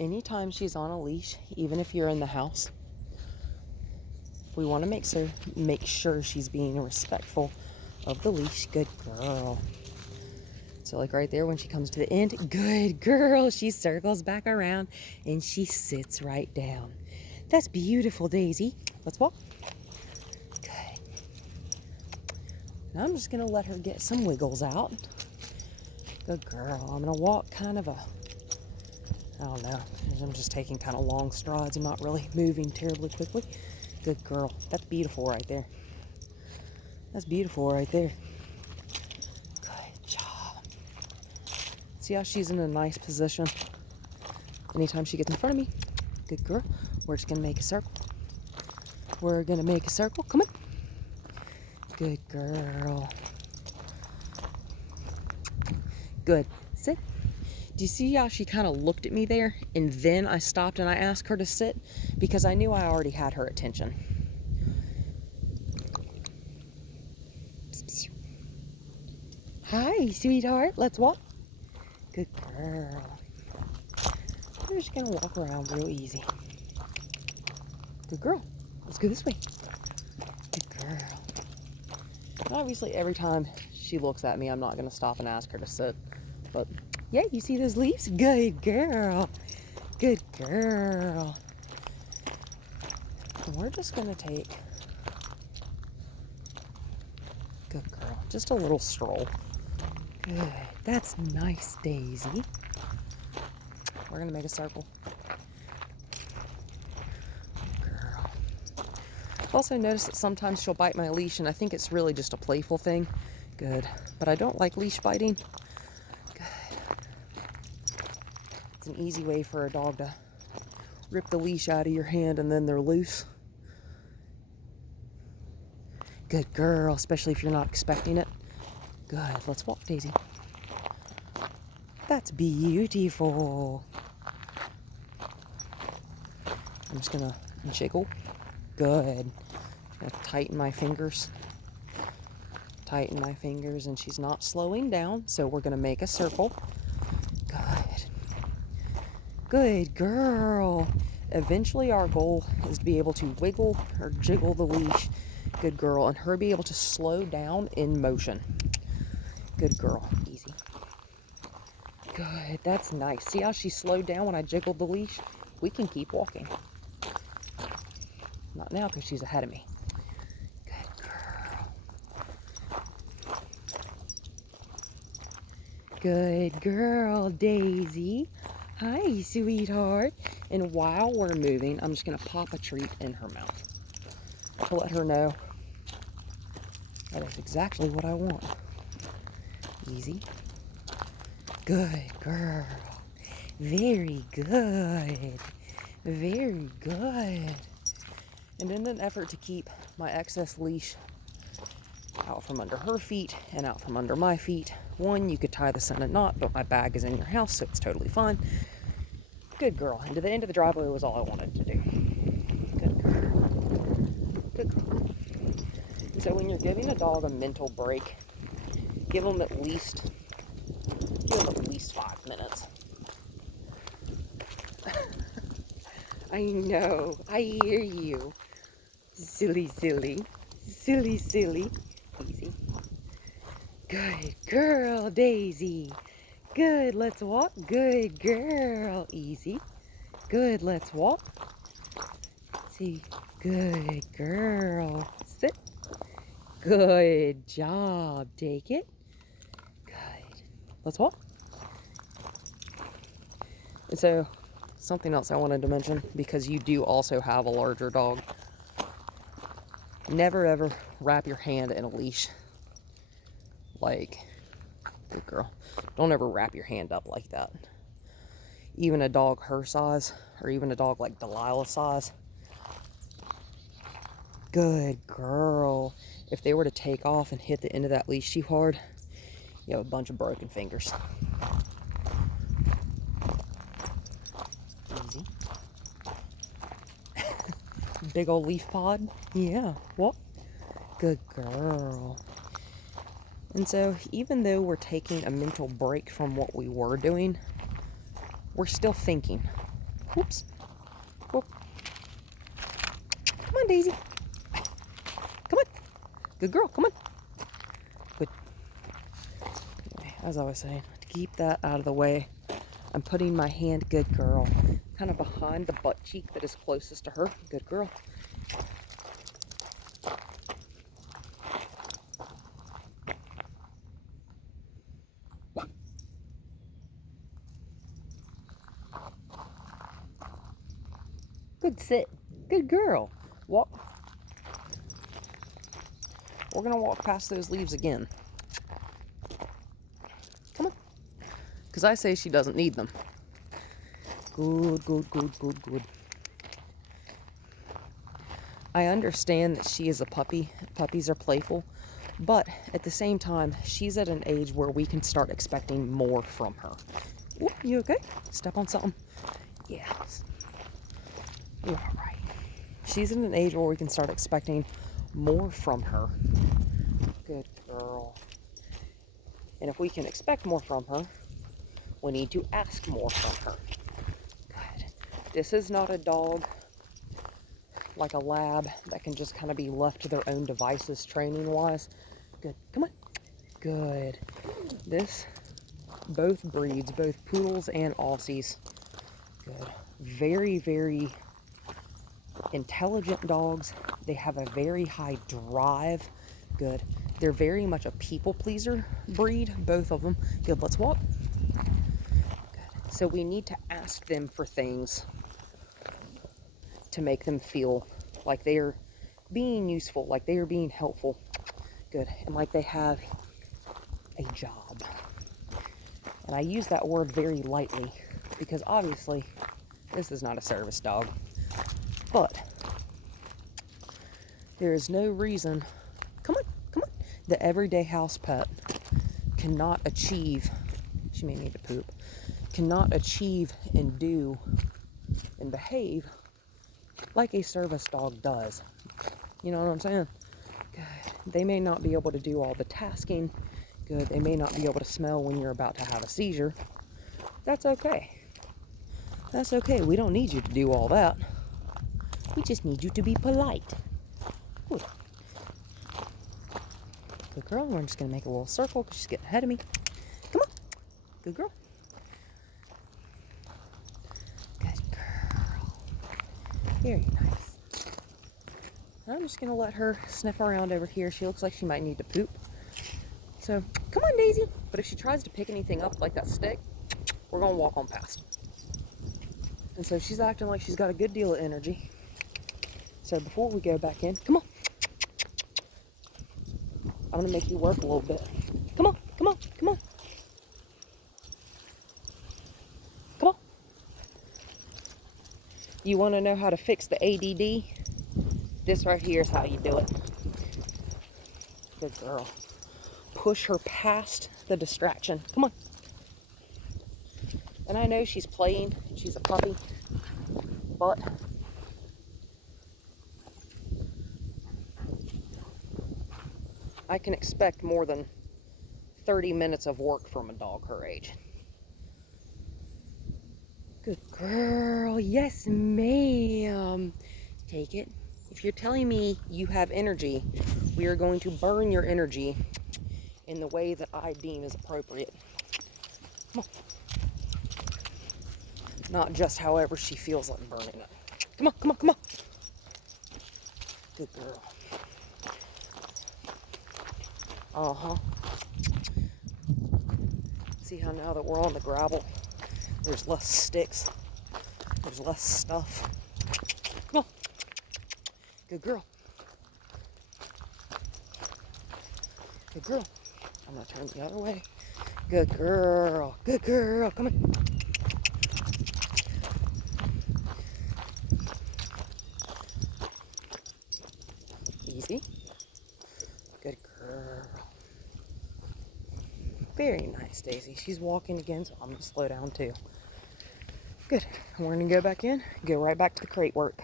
anytime she's on a leash, even if you're in the house, we want to make sure she's being respectful of the leash. Good girl. So like right there when she comes to the end, good girl. She circles back around and she sits right down. That's beautiful, Daisy. Let's walk. Good. Now I'm just going to let her get some wiggles out. Good girl. I'm going to walk kind of I don't know. I'm just taking kind of long strides. I'm not really moving terribly quickly. Good girl. That's beautiful right there. That's beautiful right there. Good job. See how she's in a nice position? Anytime she gets in front of me. Good girl. We're just going to make a circle. We're going to make a circle. Come on. Good girl. Good. Sit. Do you see how she kind of looked at me there? And then I stopped and I asked her to sit because I knew I already had her attention. Hi, sweetheart. Let's walk. Good girl. We're just going to walk around real easy. Good girl. Let's go this way. Good girl. And obviously, every time she looks at me, I'm not going to stop and ask her to sit. But, yeah, you see those leaves? Good girl. Good girl. And we're just going to take, good girl, just a little stroll. Good. That's nice, Daisy. We're going to make a circle. Girl. I've also noticed that sometimes she'll bite my leash, and I think it's really just a playful thing. Good. But I don't like leash biting. Good. It's an easy way for a dog to rip the leash out of your hand and then they're loose. Good girl, especially if you're not expecting it. Good. Let's walk, Daisy. That's beautiful. I'm just going to jiggle. Good. I'm going to tighten my fingers. Tighten my fingers, and she's not slowing down, so we're going to make a circle. Good. Good girl. Eventually our goal is to be able to wiggle or jiggle the leash. Good girl. And her be able to slow down in motion. Good girl. Easy. Good. That's nice. See how she slowed down when I jiggled the leash? We can keep walking. Not now because she's ahead of me. Good girl. Good girl, Daisy. Hi, sweetheart. And while we're moving, I'm just going to pop a treat in her mouth to let her know that is exactly what I want. Easy. Good girl. Very good. Very good. And in an effort to keep my excess leash out from under her feet and out from under my feet, one, you could tie this in a knot, but my bag is in your house, so it's totally fine. Good girl. And to the end of the driveway was all I wanted to do. Good girl. Good girl. And so when you're giving a dog a mental break, give them at least 5 minutes. I know. I hear you. Silly. Easy. Good girl, Daisy. Good, let's walk. Good girl. Easy. Good, let's walk. See. Good girl. Sit. Good job. Take it. Good. Let's walk. And so, something else I wanted to mention, because you do also have a larger dog. Never ever wrap your hand in a leash. Like, good girl. Don't ever wrap your hand up like that. Even a dog her size, or even a dog like Delilah's size. Good girl. If they were to take off and hit the end of that leash too hard, you have a bunch of broken fingers. Easy. Big old leaf pod. Yeah. What? Good girl. And so, even though we're taking a mental break from what we were doing, we're still thinking. Whoops. Whoop. Come on, Daisy. Come on. Good girl. Come on. Good. Anyway, as I was saying, to keep that out of the way, I'm putting my hand, good girl, kind of behind the butt cheek that is closest to her. Good girl. Good sit. Good girl. Walk. We're going to walk past those leaves again. Come on. Because I say she doesn't need them. Good, good, good, good, good. I understand that she is a puppy. Puppies are playful. But at the same time, she's at an age where we can start expecting more from her. Ooh, you okay? Step on something. Yeah. You're all right. She's in an age where we can start expecting more from her. Good girl. And if we can expect more from her, we need to ask more from her. Good. This is not a dog like a lab that can just kind of be left to their own devices training-wise. Good. Come on. Good. Both breeds, both poodles and Aussies. Good. Very, very intelligent dogs. They have a very high drive. Good. They're very much a people pleaser breed, both of them. Good. Let's walk. Good. So we need to ask them for things to make them feel like they are being useful, like they are being helpful. Good. And like they have a job. And I use that word very lightly because obviously this is not a service dog. But there is no reason, come on, the everyday house pet cannot achieve, she may need to poop, cannot achieve and do and behave like a service dog does. You know what I'm saying? Good. They may not be able to do all the tasking. Good. They may not be able to smell when you're about to have a seizure. That's okay. That's okay. We don't need you to do all that. We just need you to be polite. Good. Good girl. We're just going to make a little circle because she's getting ahead of me. Come on. Good girl. Good girl. Very nice. I'm just going to let her sniff around over here. She looks like she might need to poop. So, come on, Daisy. But if she tries to pick anything up like that stick, we're going to walk on past. And so she's acting like she's got a good deal of energy. So before we go back in, come on. I'm going to make you work a little bit. Come on, come on, come on. Come on. You want to know how to fix the ADD? This right here is how you do it. Good girl. Push her past the distraction. Come on. And I know she's playing. She's a puppy. But I can expect more than 30 minutes of work from a dog her age. Good girl. Yes, ma'am. Take it. If you're telling me you have energy, we are going to burn your energy in the way that I deem is appropriate. Come on. Not just however she feels like burning it. Come on, come on, come on. Good girl. Uh-huh. See how now that we're on the gravel, there's less sticks. There's less stuff. Come on. Good girl. Good girl. I'm going to turn the other way. Good girl. Good girl. Come on. Easy. Good girl. Very nice, Daisy. She's walking again, so I'm going to slow down too. Good. We're going to go back in, go right back to the crate work.